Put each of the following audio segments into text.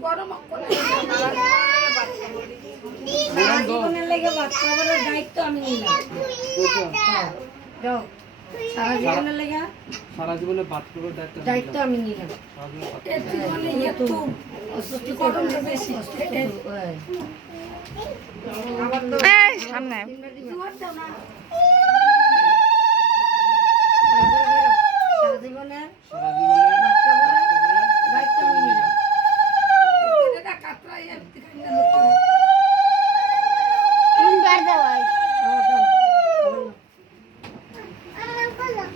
গরম গরম জীবনের লেগে বাচ্চা দায়িত্ব আমি নিলাম হ্যাঁ, সারা জীবনের লেগে সারা জীবনে বাদ করবার দায়িত্ব আমি দায়িত্ব আমি নিলাম। অসুস্থ বেশি? এই সামনে। সারা জীবনে জীবনে দায়িত্ব আমি নিলাম দেওয়াই আমার দাও, আমার দাও।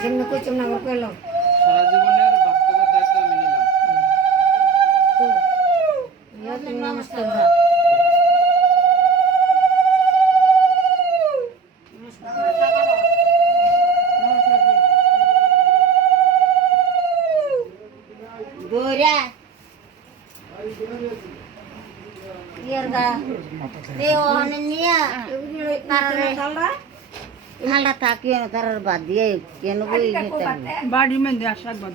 যেমনি কইতাম না আবার কইলাম সারা জীবনের বাদ করবার দায়িত্ব আমি নিলাম তো ইয়া তুমি নমস্কার দাও। দৌড়া ইয়ার গা তে ওখানে নিয়ে তারারে ঠান্ডা থাকিও না তারার বাদ দিয়ে কেন বাড়ির মধ্যে আসার বাদ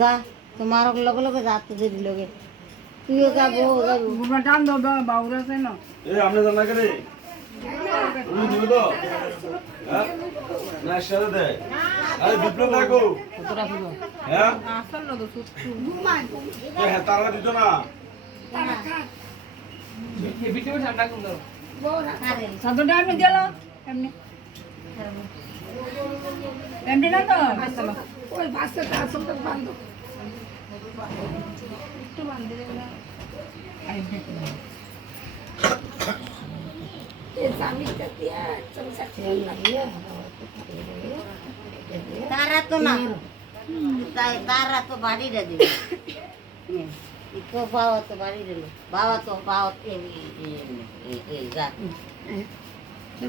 গা তোমার লগে লগে যাতে দিদি লগে তুইও যাব ও যাব গুমা টান দাও বাউর আছে না? এ আপনি জানা করে তুমি দিবে তো? হ্যাঁ? না সাথে দে। আরে বিপ্লব দেখো। হ্যাঁ? আসল না তো হ্যাঁ তারা দিত না। হেবিটে ঠান্ডা কম দাও? আরে সাদটা আমি গেল এমনি। এমনি না তো? ওই বাসে তো আসল তো বান্ধব। একটু বান্ধে না? তারা তো না। তাই তারা তো বাড়িটা দিবে। তো বাবা তো বাড়ি দিল বাবা তো বাবা এই এই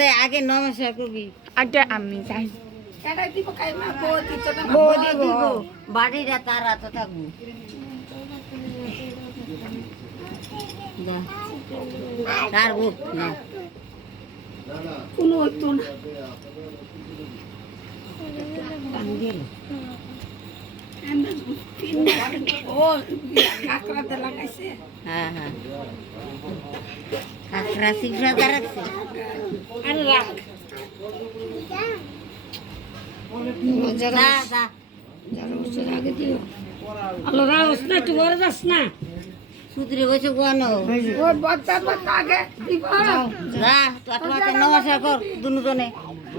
এই আগে নমস্কার করবি আগে আমি যাই। বাড়িটা তারা তো থাকব। তার বুক না। কোনো হতো না। হ্যাঁ হ্যাঁ। কাঁকড়া শিখরা দাঁড়াচ্ছে আরে রাখ সুতরে বসে আটমাতে নমস্কার কর দুজনে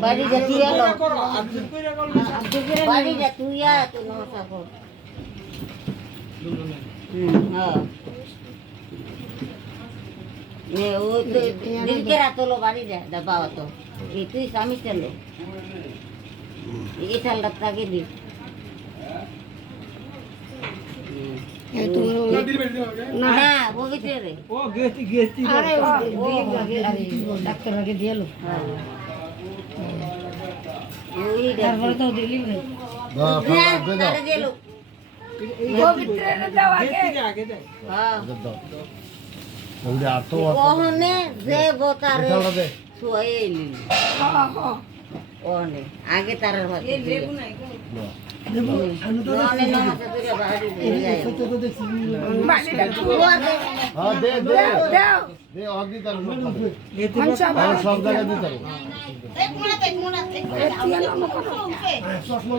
এলো বাড়িটা তুই আ তুই নমস্কার কর হুম, হ্যাঁ। এ, ওই তো দিলকে রাতলো বাড়ি যায় দা বাবা তো এই তুই স্বামী চলো এই চালটা তাকে দি না বগিতে রে ও গেছি গেছি আরে ডাক্তার আগে দিয়ে হ্যাঁ ওই তারপরে তো দিলি রে তারে গেল আগে। যাই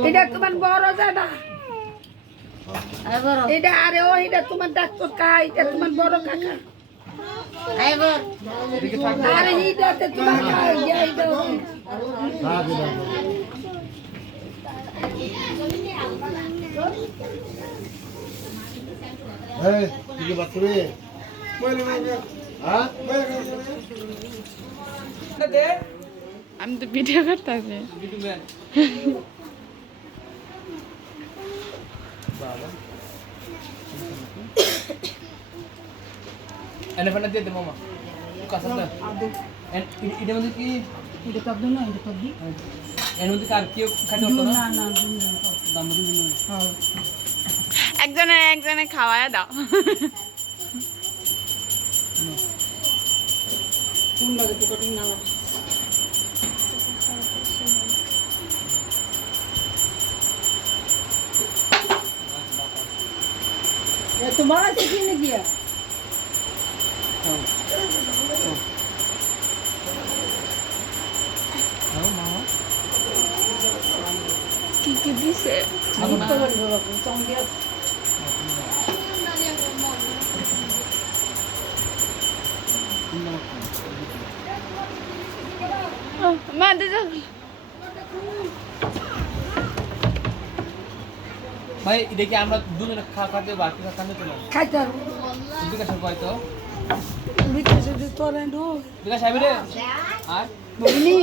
এটা তোমার বড় জানা এটা আরে ও এটা তোমার ডাক্তার কা এটা তোমার বড় কাকা। আরে এইটাতে তোমার কা এইটা আমি তো ভিডিও করতেছি। বিটু ম্যান বাবা এনে ফানা দিয়ে দে মামা। কাছে দে এটা মধ্যে কি? এটা টপ দিন না এটা টপ দিন এর মধ্যে কার কেউ খাইতে হতো না? না না দিন না টপ দামবুদ্ধি দিন হ্যাঁ। একজনে একজনে খাওয়ায় দাও। কোন লাগে তো কঠিন না লাগে। তোমার আছে কি নাকি? হ্যাঁ। মা। কি কি দিছে? মা। দিছে ভাই দেখি আমরা দুজনে খা খাতে বাকি খাতে তো না খাইতে হবে বিকাশ কয় তো? বিকাশ যদি তোরে ঢো বিকাশ আইবে রে? আর? বলিনি।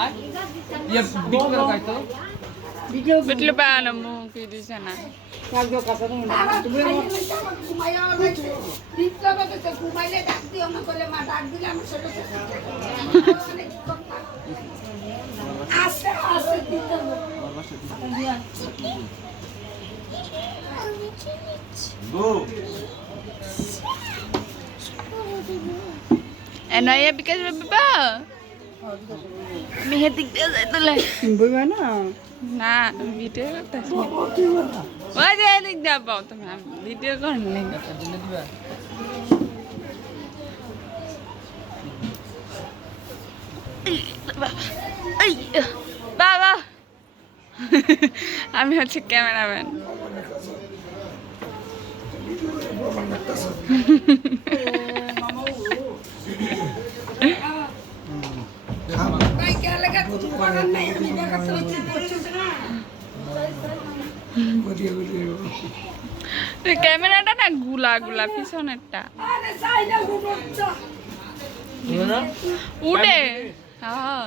আর? ইয়ে বিক্রি করে খাই তো? বিটলু পানো মু কি দিছে না। কাগজ কাছে তুমি তুমি গো এনয়া বিকাশ বাবা মেহে দিক দিয়ে যাই তোলে। বইবা না? না ভিডিও করতেছি। ওই যে এদিক দিয়ে পাও তুমি আমি ভিডিও এই বাবা। আমি হচ্ছে ক্যামেরাম্যান। ক্যামেরাটা না গুলা গুলা পিছনেরটা। উঠে। হ্যাঁ।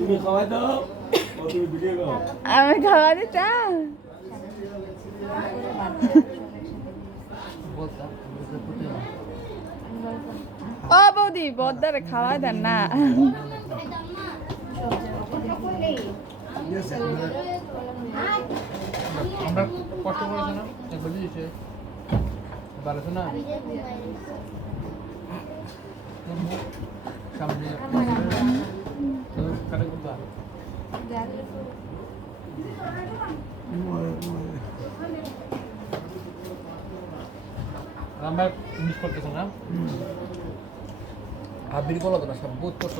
তুমি খাওয়াই দাও ও তুমি ভিডিও করো আমি খাওয়া দিতাম বলতা আমি তো। কইতে না। ও বৌদি বদ্দারে খাওয়া দেন না। আমরা কষ্ট করেছে না? একবার ভালো না? সামনে আমরা মিস করতেছে না? আবির বলো তো না সব বহুত কষ্ট